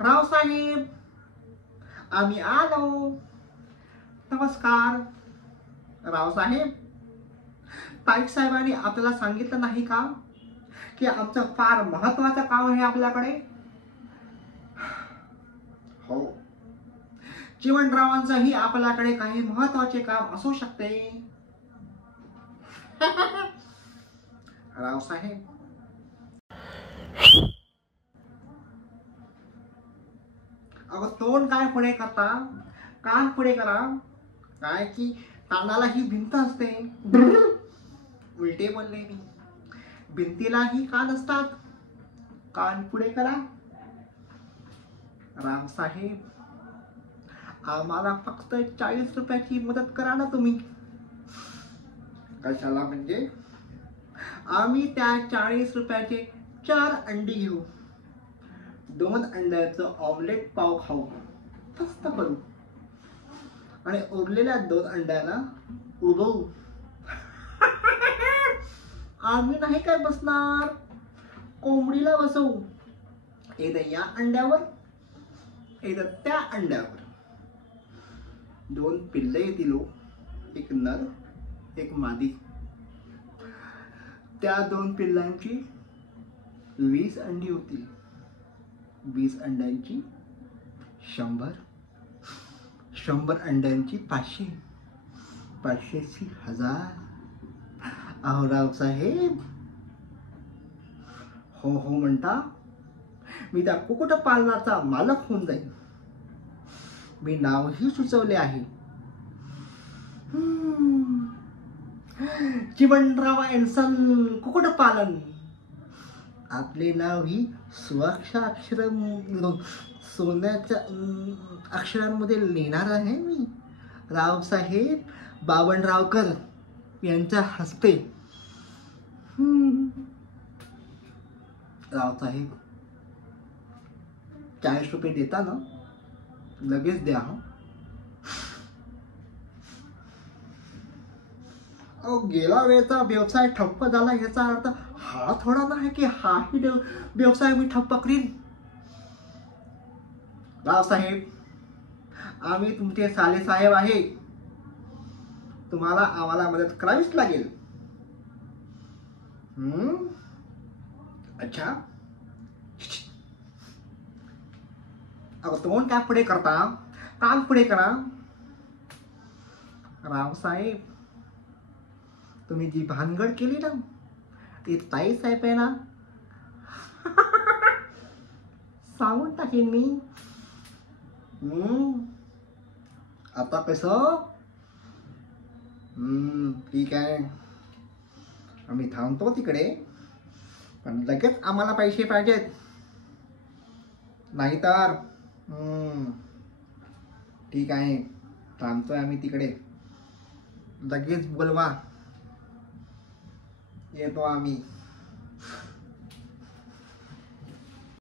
रावसाहेब, आम्ही आलो. नमस्कार. रावसाहेब, पाईक साहेबांनी आपल्याला सांगितलं नाही का की आमचं फार महत्वाचं काम आहे आपल्याकडे? हो, चिमणरावांचंही आपल्याकडे काही महत्वाचे काम असू शकते. रावसाहेब, अगं तोंड काय पुढे करता, कान पुढे करा. काय की कानालाही भिंत असते. उलटे बोलले मी. भिंतीलाही कान असतात. कान पुढे करा. रावसाहेब, आम्हाला फक्त 40 रुपयाची मदत करा ना तुम्ही. कशाला म्हणजे? आम्ही त्या 40 रुपयाचे 4 अंडी घेऊ. 2 अंड्याचं ऑमलेट पाव खाऊ, मस्त करू, आणि उरलेल्या 2 अंड्याला उडवू. आम्ही नाही काय बसणार, कोंबडीला बसवू. एकदा या अंड्यावर, एकदा त्या अंड्यावर. 2 पिल्ले येतील, एक नर एक मादी. त्या 2 पिल्लांची 20 अंडी होतील. 20 अंड्यांची 100, 100 अंड्यांची 500, 500ची 1000. अहो रावसाहेब, हो हो म्हणता, मी त्या कुक्कुटपालनाचा मालक होऊन जाईल. मी नावही सुचवले आहे, चिमणराव अँड सन कुक्कुटपालन. आपले नाव ही स्वाक्षर सोन्याच्या अक्षरांमध्ये लिहिणार आहे मी. रावसाहेब बावनरावकर यांच्या हस्ते. रावसाहेब, 40 रुपये देता ना? लगेच द्या. गेला वेळचा व्यवसाय ठप्प झाला याचा अर्थ हा थोडा नाही की हाही व्यवसाय मी ठप्प करीन. रावसाहेब, आम्ही तुमचे साले साहेब आहे. तुम्हाला आम्हाला मदत करावीच लागेल. अच्छा, अगं तोंड काय पुढे करता, कान पुढे करा. रावसाहेब, तुम्ही जी भानगड केली ना, ती ताई साहेब आहे ना, सांगून टाकेन मी. आता कसं? ठीक आहे, आम्ही थांबतो तिकडे, पण लगेच आम्हाला पैसे पाहिजेत, नाहीतर. ठीक आहे, थांबतोय आम्ही तिकडे, लगेच बोलवा, येतो आम्ही.